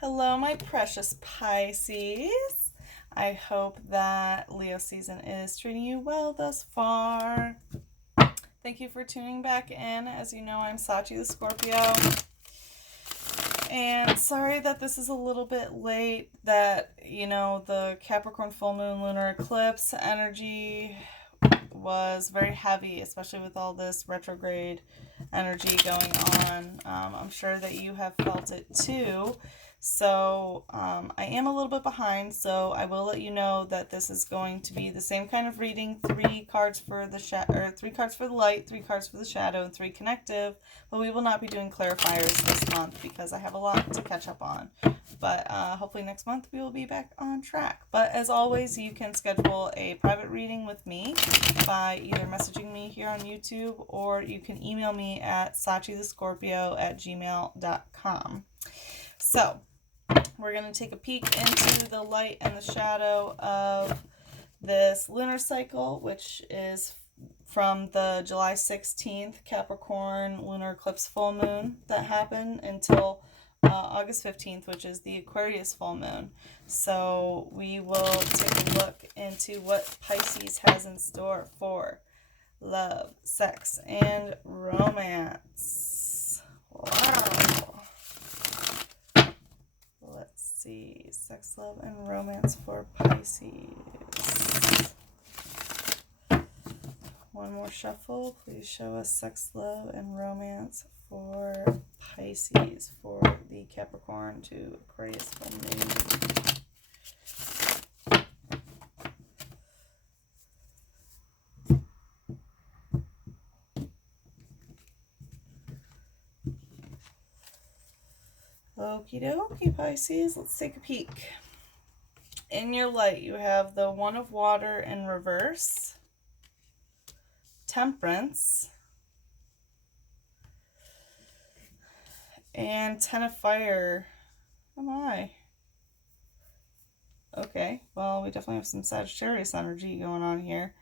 Hello, my precious Pisces. I hope that Leo season is treating you well thus far. Thank you for tuning back in. As you know, I'm Sachi the Scorpio. And sorry that this is a little bit late, that, the Capricorn full moon lunar eclipse energy was very heavy, especially with all this retrograde energy going on. I'm sure that you have felt it too. So I am a little bit behind, so I will let you know that this is going to be the same kind of reading: three cards for the three cards for the light, three cards for the shadow, and three connective. But we will not be doing clarifiers this month because I have a lot to catch up on. But hopefully next month we will be back on track. But as always, you can schedule a private reading with me by either messaging me here on YouTube, or you can email me at sachithescorpio@gmail.com. So, we're going to take a peek into the light and the shadow of this lunar cycle, which is from the July 16th Capricorn lunar eclipse full moon that happened until August 15th, which is the Aquarius full moon. So we will take a look into what Pisces has in store for love, sex, and romance. Wow. Let's see. Sex, love, and romance for Pisces. One more shuffle. Please show us sex, love, and romance for Pisces for the Capricorn to Aquarius full moon. Okie dokie, Pisces. Let's take a peek. In your light, you have the One of Water in reverse, Temperance, and Ten of Fire. Oh my. Okay, well, we definitely have some Sagittarius energy going on here.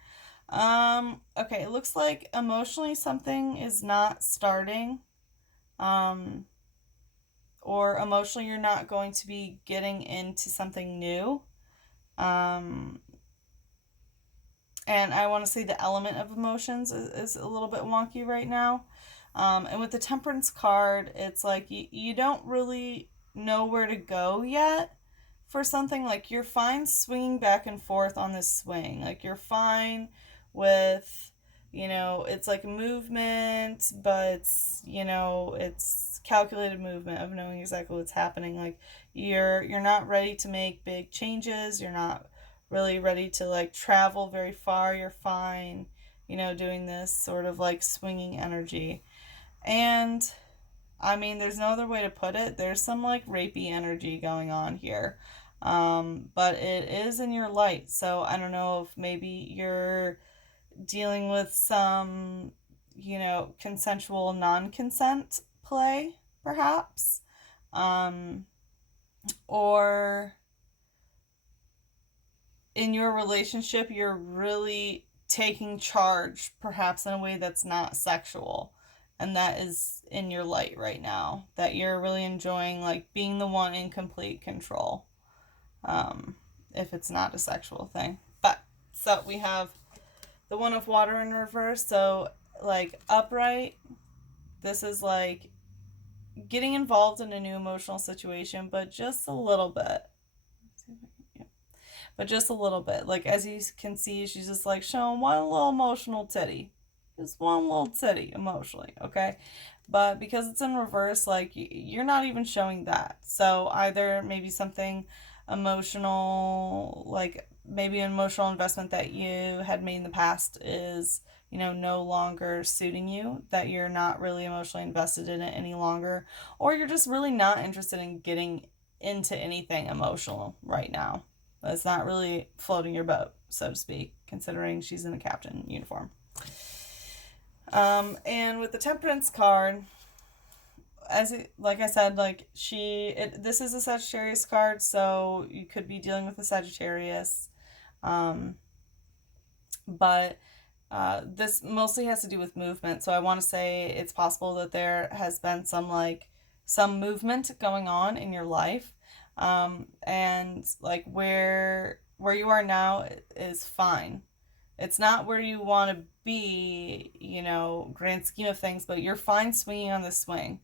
Okay, it looks like emotionally something is not starting. Or emotionally you're not going to be getting into something new. And I want to say the element of emotions is a little bit wonky right now. And with the Temperance card, it's like you don't really know where to go yet for something. Like, you're fine swinging back and forth on this swing. Like, you're fine with, it's like movement, but it's calculated movement of knowing exactly what's happening. Like, you're not ready to make big changes. You're not really ready to like travel very far. You're fine, doing this sort of like swinging energy. And I mean, there's no other way to put it. There's some like rapey energy going on here. But it is in your light. So I don't know if maybe you're dealing with some, consensual non-consent play, perhaps. Or in your relationship, you're really taking charge, perhaps in a way that's not sexual. And that is in your light right now. That you're really enjoying, like, being the one in complete control. If it's not a sexual thing. But, so we have the One of Water in reverse. So, like, upright, this is like getting involved in a new emotional situation, but just a little bit. But just a little bit. Like, as you can see, she's just like showing one little emotional titty. Just one little titty emotionally, okay? But because it's in reverse, like, you're not even showing that. So either maybe something emotional, like maybe an emotional investment that you had made in the past is, no longer suiting you, that you're not really emotionally invested in it any longer, or you're just really not interested in getting into anything emotional right now. That's not really floating your boat, so to speak, considering she's in a captain uniform. And with the Temperance card, like I said, like this is a Sagittarius card, so you could be dealing with a Sagittarius. But this mostly has to do with movement. So I want to say it's possible that there has been some movement going on in your life. And like where you are now is fine. It's not where you want to be, grand scheme of things, but you're fine swinging on the swing.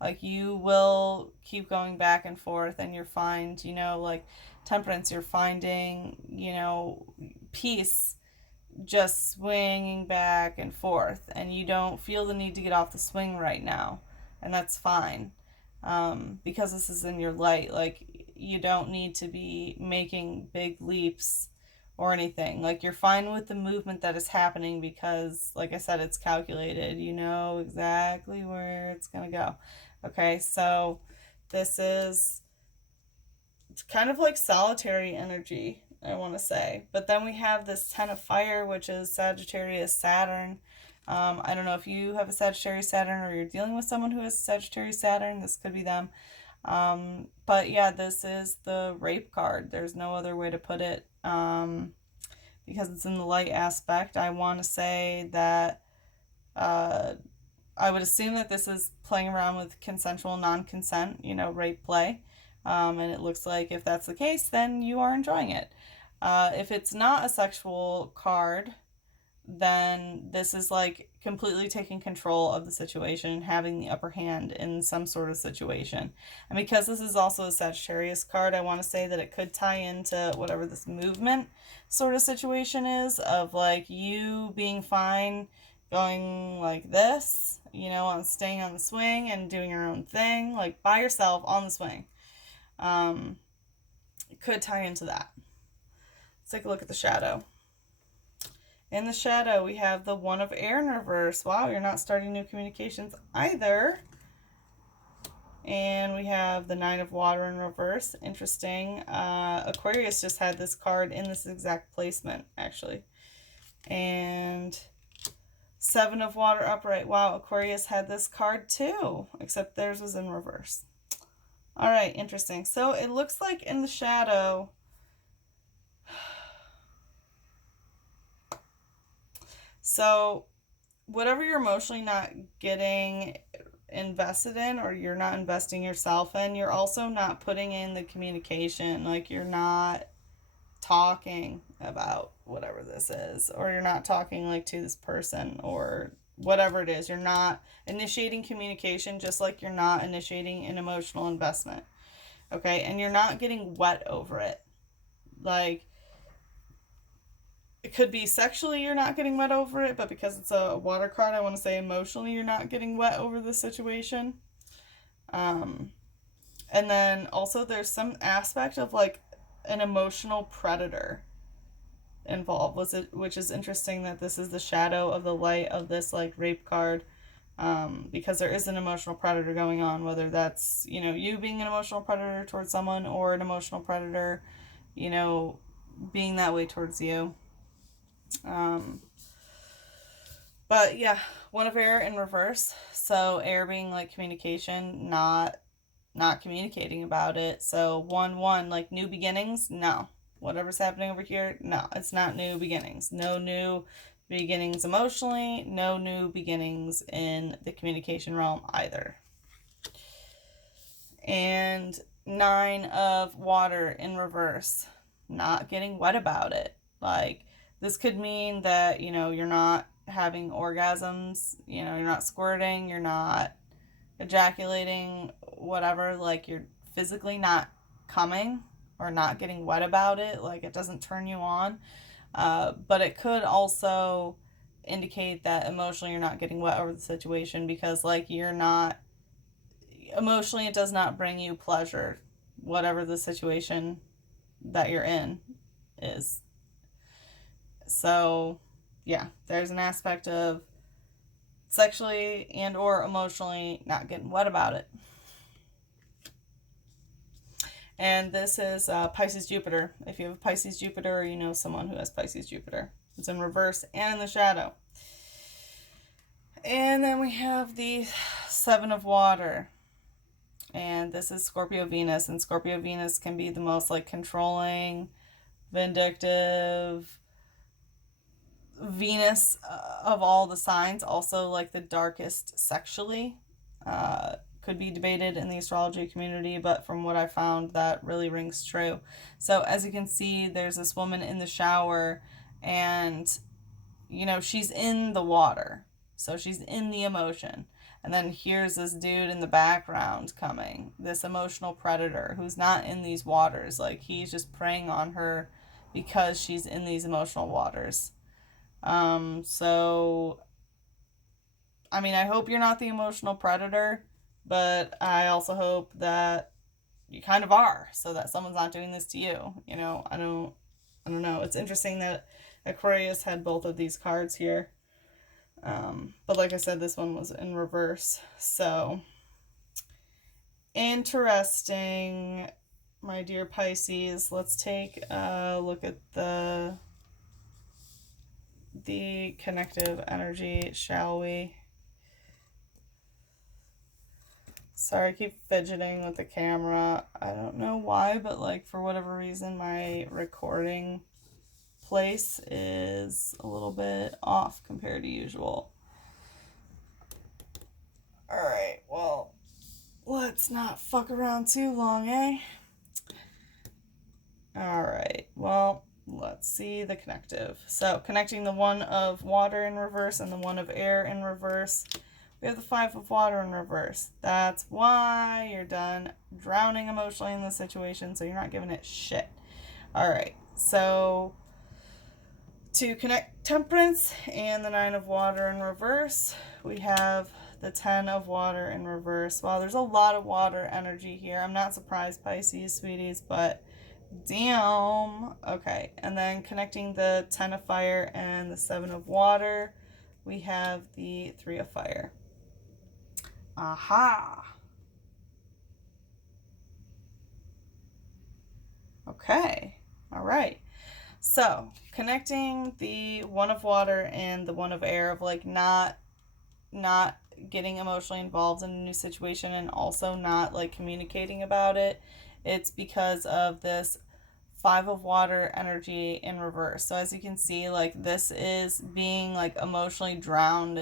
Like you will keep going back and forth and you're fine, like temperance, you're finding, peace just swinging back and forth, and you don't feel the need to get off the swing right now, and that's fine. Because this is in your light, like you don't need to be making big leaps or anything. Like you're fine with the movement that is happening because, like I said, it's calculated. You know exactly where it's gonna go. Okay, so this is kind of like solitary energy, I want to say. But then we have this Ten of Fire, which is Sagittarius Saturn. I don't know if you have a Sagittarius Saturn or you're dealing with someone who has Sagittarius Saturn. This could be them. But yeah, this is the rape card. There's no other way to put it. Because it's in the light aspect. I want to say that I would assume that this is playing around with consensual non-consent, rape play. And it looks like if that's the case, then you are enjoying it. If it's not a sexual card, then this is like completely taking control of the situation, having the upper hand in some sort of situation. And because this is also a Sagittarius card, I want to say that it could tie into whatever this movement sort of situation is, of like you being fine going like this, on staying on the swing and doing your own thing, like by yourself on the swing. It could tie into that. Let's take a look at the shadow. In the shadow, we have the One of Air in reverse. Wow, you're not starting new communications either. And we have the Nine of Water in reverse. Interesting. Aquarius just had this card in this exact placement, actually. And Seven of Water upright. Wow, Aquarius had this card too, except theirs was in reverse. All right, interesting. So it looks like in the shadow, so whatever you're emotionally not getting invested in, or you're not investing yourself in, you're also not putting in the communication. Like you're not talking about whatever this is, or you're not talking like to this person or whatever it is. You're not initiating communication, just like you're not initiating an emotional investment. Okay, and you're not getting wet over it. Like it could be sexually you're not getting wet over it, but because it's a water card, I want to say emotionally you're not getting wet over this situation. And then also there's some aspect of like an emotional predator involved, which is interesting that this is the shadow of the light of this like rape card, because there is an emotional predator going on, whether that's you being an emotional predator towards someone, or an emotional predator being that way towards you. But yeah, One of Air in reverse. So air being like communication, not communicating about it. So 1-1, like new beginnings. No, whatever's happening over here, no, it's not new beginnings. No new beginnings emotionally, no new beginnings in the communication realm either. And 9 of Water in reverse, not getting wet about it. Like this could mean that you're not having orgasms, you're not squirting, you're not ejaculating, whatever, like you're physically not coming or not getting wet about it, like it doesn't turn you on. But it could also indicate that emotionally you're not getting wet over the situation, because like you're not emotionally, it does not bring you pleasure, whatever the situation that you're in is. So yeah, there's an aspect of sexually and or emotionally not getting wet about it. And this is Pisces Jupiter. If you have a Pisces Jupiter, or you know someone who has Pisces Jupiter. It's in reverse and in the shadow. And then we have the Seven of Water. And this is Scorpio Venus. And Scorpio Venus can be the most like controlling, vindictive Venus of all the signs. Also like the darkest sexually. could be debated in the astrology community, but from what I found, that really rings true. So as you can see, there's this woman in the shower, and she's in the water, so she's in the emotion. And then here's this dude in the background coming, this emotional predator who's not in these waters. Like, he's just preying on her because she's in these emotional waters. So, I mean, I hope you're not the emotional predator, but I also hope that you kind of are, so that someone's not doing this to you. I don't know. It's interesting that Aquarius had both of these cards here. But like I said, this one was in reverse. So, interesting, my dear Pisces. Let's take a look at the connective energy, shall we? Sorry, I keep fidgeting with the camera. I don't know why, but like for whatever reason, my recording place is a little bit off compared to usual. Alright, well, let's not fuck around too long, eh? Alright, well, let's see the connective. So, connecting the one of water in reverse and the one of air in reverse. We have the 5 of water in reverse. That's why you're done drowning emotionally in this situation, so you're not giving it shit. Alright, so to connect temperance and the 9 of water in reverse, we have the 10 of water in reverse. Wow, there's a lot of water energy here. I'm not surprised, Pisces, sweeties, but damn. Okay, and then connecting the 10 of fire and the 7 of water, we have the 3 of fire. Aha. Okay, all right. So, connecting the 1 of water and the 1 of air, of like not getting emotionally involved in a new situation and also not like communicating about it. It's because of this 5 of water energy in reverse. So as you can see, like, this is being like emotionally drowned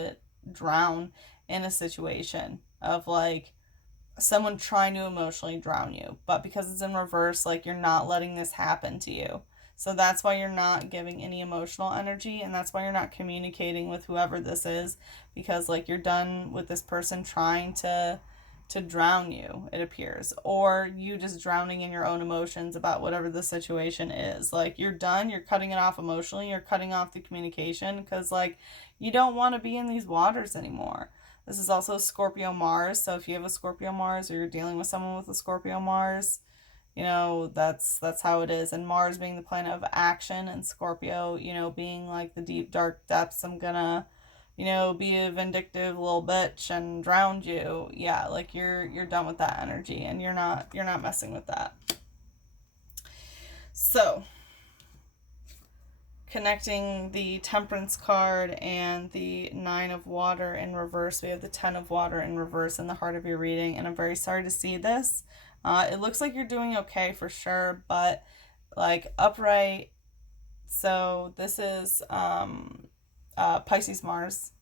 in a situation of like someone trying to emotionally drown you, but because it's in reverse, like, you're not letting this happen to you. So that's why you're not giving any emotional energy, and that's why you're not communicating with whoever this is, because like you're done with this person trying to drown you, it appears, or you just drowning in your own emotions about whatever the situation is. Like, you're done, you're cutting it off emotionally, you're cutting off the communication, because like you don't want to be in these waters anymore. This is also Scorpio Mars, so if you have a Scorpio Mars or you're dealing with someone with a Scorpio Mars, that's how it is. And Mars being the planet of action, and Scorpio, being like the deep dark depths, I'm gonna, be a vindictive little bitch and drown you. Yeah, like you're done with that energy, and you're not messing with that. So, connecting the Temperance card and the 9 of water in reverse, we have the 10 of water in reverse in the heart of your reading, and I'm very sorry to see this. It looks like you're doing okay for sure, but like upright. So this is Pisces Mars.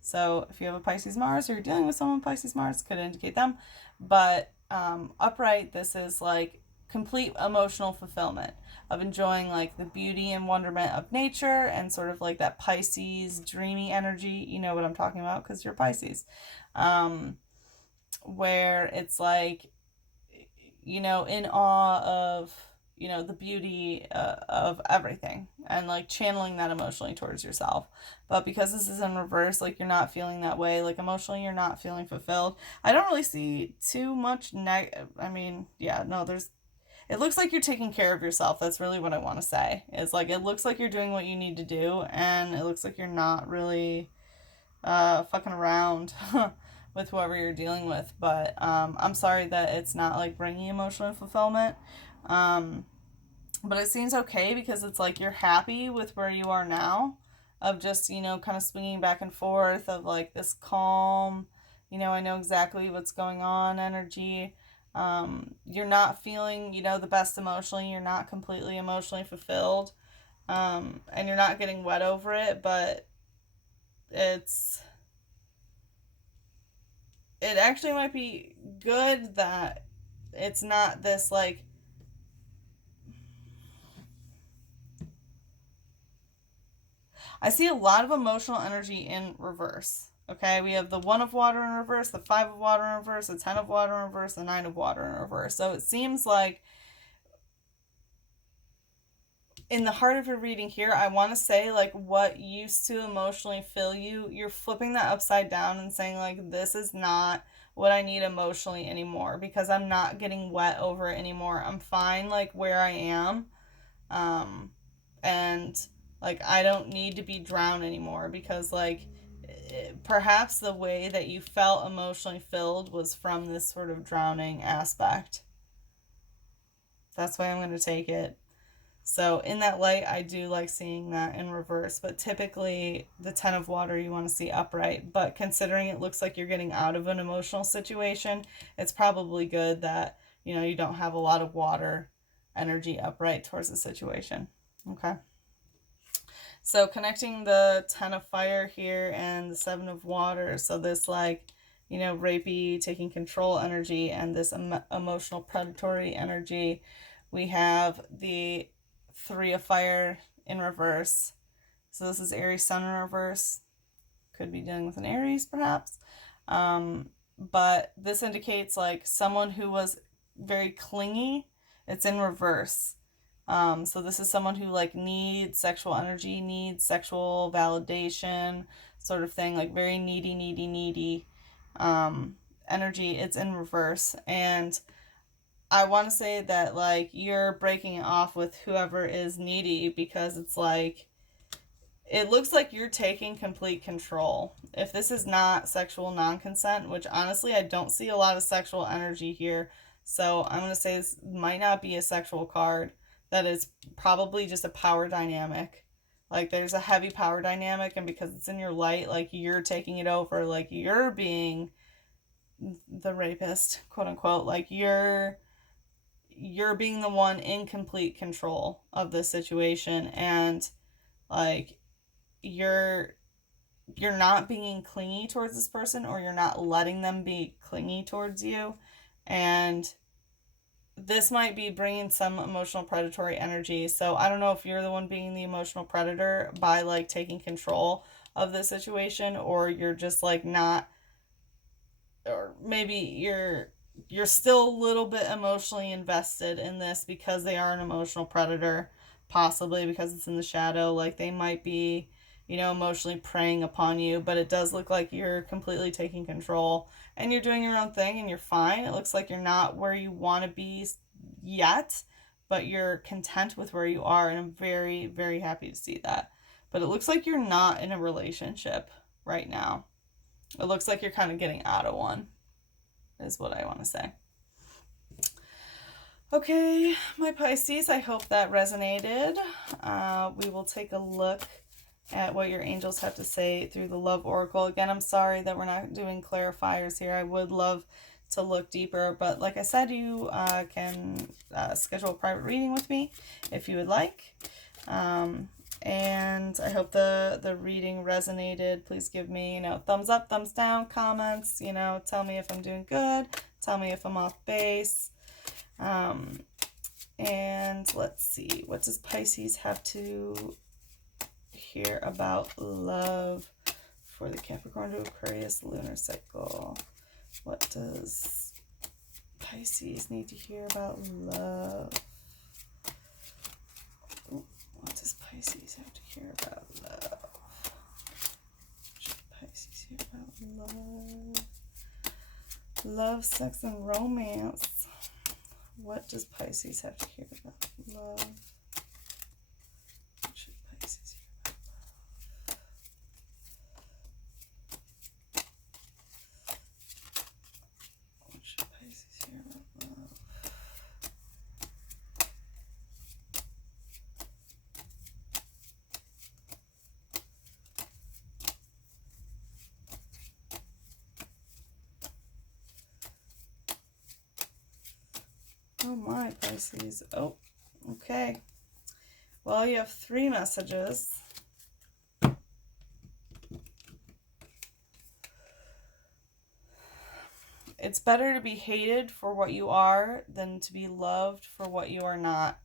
So if you have a Pisces Mars or you're dealing with someone with Pisces Mars, could indicate them. But upright, this is like complete emotional fulfillment of enjoying like the beauty and wonderment of nature and sort of like that Pisces dreamy energy. You know what I'm talking about because you're Pisces. Where it's like, in awe of, the beauty of everything, and like channeling that emotionally towards yourself. But because this is in reverse, like, you're not feeling that way. Like, emotionally, you're not feeling fulfilled. I don't really see too much it looks like you're taking care of yourself. That's really what I want to say. Is like, it looks like you're doing what you need to do, and it looks like you're not really fucking around with whoever you're dealing with. But I'm sorry that it's not like bringing emotional fulfillment. But it seems okay because it's like you're happy with where you are now, of just, kind of swinging back and forth, of like this calm, I know exactly what's going on energy. You're not feeling, the best emotionally. You're not completely emotionally fulfilled. And you're not getting wet over it, but it's it actually might be good that it's not this like, I see a lot of emotional energy in reverse. Okay, we have the 1 of water in reverse, the 5 of water in reverse, the 10 of water in reverse, the 9 of water in reverse. So it seems like in the heart of your reading here, I want to say like what used to emotionally fill you, you're flipping that upside down and saying like, this is not what I need emotionally anymore because I'm not getting wet over it anymore. I'm fine like where I am. And like I don't need to be drowned anymore because like perhaps the way that you felt emotionally filled was from this sort of drowning aspect. That's why I'm going to take it. So in that light, I do like seeing that in reverse, but typically the 10 of water you want to see upright. But considering it looks like you're getting out of an emotional situation, it's probably good that, you know, you don't have a lot of water energy upright towards the situation. Okay. So connecting the 10 of fire here and the 7 of water. So this like, you know, rapey, taking control energy and this emotional predatory energy. We have the 3 of fire in reverse. So this is Aries sun in reverse. Could be dealing with an Aries perhaps. But this indicates like someone who was very clingy. It's in reverse. So this is someone who like needs sexual energy, needs sexual validation, sort of thing, like very needy energy. It's in reverse. And I want to say that like you're breaking it off with whoever is needy because it's like it looks like you're taking complete control. If this is not sexual non-consent, which honestly I don't see a lot of sexual energy here, so I'm going to say this might not be a sexual card. That is probably just a power dynamic. Like there's a heavy power dynamic, and because it's in your light, like you're taking it over, like you're being the rapist, quote unquote, like you're being the one in complete control of the situation, and like you're not being clingy towards this person, or you're not letting them be clingy towards you. And this might be bringing some emotional predatory energy. So I don't know if you're the one being the emotional predator by like taking control of the situation, or you're just like not, or maybe you're still a little bit emotionally invested in this because they are an emotional predator, possibly because it's in the shadow. Like they might be, you know, emotionally preying upon you, but it does look like you're completely taking control and you're doing your own thing and you're fine. It looks like you're not where you want to be yet, but you're content with where you are, and I'm very, very happy to see that. But it looks like you're not in a relationship right now. It looks like you're kind of getting out of one, is what I want to say. Okay, my Pisces, I hope that resonated. We will take a look at what your angels have to say through the Love Oracle. Again, I'm sorry that we're not doing clarifiers here. I would love to look deeper, but like I said, you can schedule a private reading with me if you would like. And I hope the reading resonated. Please give me, you know, thumbs up, thumbs down, comments, you know, tell me if I'm doing good, tell me if I'm off base. And let's see, what does Pisces have to hear about love for the Capricorn to Aquarius lunar cycle? What does Pisces need to hear about love? What does Pisces have to hear about love? What should Pisces hear about love? Love, sex, and romance. What does Pisces have to hear about love? What should Pisces hear about love? What should Pisces hear about love? Oh my, Pisces. Oh, okay. Well, you have 3 messages. It's better to be hated for what you are than to be loved for what you are not.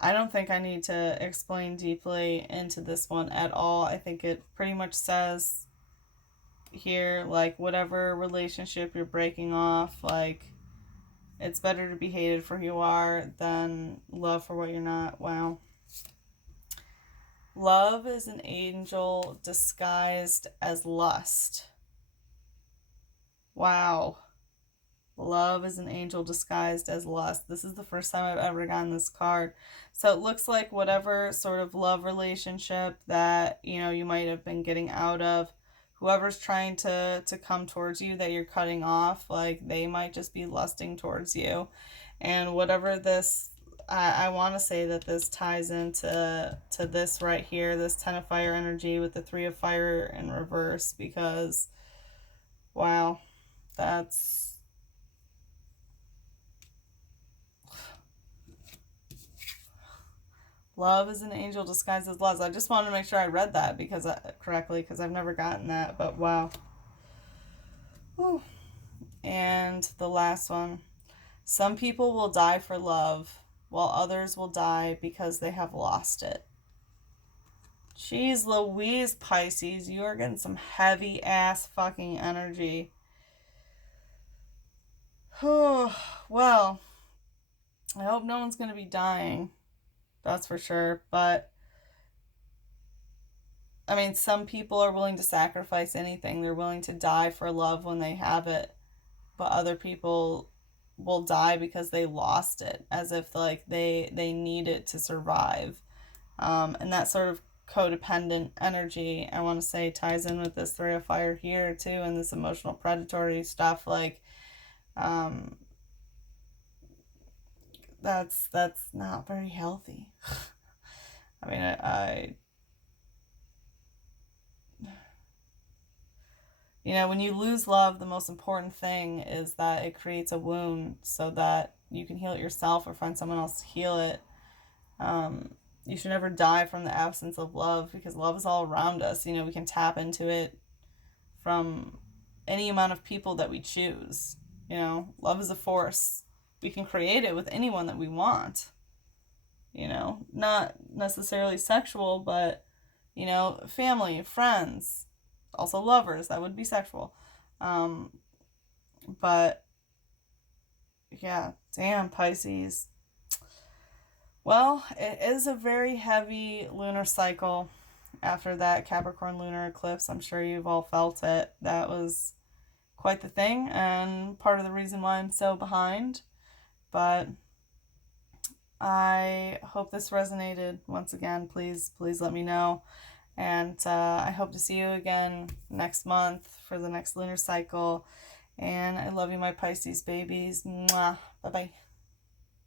I don't think I need to explain deeply into this one at all. I think it pretty much says here, like, whatever relationship you're breaking off, like, it's better to be hated for who you are than love for what you're not. Wow. Love is an angel disguised as lust. Wow. Love is an angel disguised as lust. This is the first time I've ever gotten this card. So it looks like whatever sort of love relationship that, you might have been getting out of, whoever's trying to come towards you that you're cutting off, like, they might just be lusting towards you. And whatever this, I want to say that this ties into this right here, this 10 of fire energy with the 3 of fire in reverse, because, wow, that's... Love is an angel disguised as lust. I just wanted to make sure I read that correctly, because I've never gotten that, but wow. Whew. And the last one. Some people will die for love, while others will die because they have lost it. Jeez Louise, Pisces, you are getting some heavy ass fucking energy. Well, I hope no one's going to be dying. That's for sure. But, I mean, some people are willing to sacrifice anything. They're willing to die for love when they have it. But other people will die because they lost it, as if, like, they need it to survive. And that sort of codependent energy, I want to say, ties in with this 3 of fire here, too, and this emotional predatory stuff. Like, that's not very healthy. I mean, when you lose love, the most important thing is that it creates a wound so that you can heal it yourself or find someone else to heal it. You should never die from the absence of love, because love is all around us. We can tap into it from any amount of people that we choose. Love is a force. We can create it with anyone that we want. Not necessarily sexual, but, family, friends, also lovers. That would be sexual. But, yeah, damn, Pisces. Well, it is a very heavy lunar cycle after that Capricorn lunar eclipse. I'm sure you've all felt it. That was quite the thing, and part of the reason why I'm so behind. But I hope this resonated. Once again, please let me know. And I hope to see you again next month for the next lunar cycle. And I love you, my Pisces babies. Mwah. Bye-bye.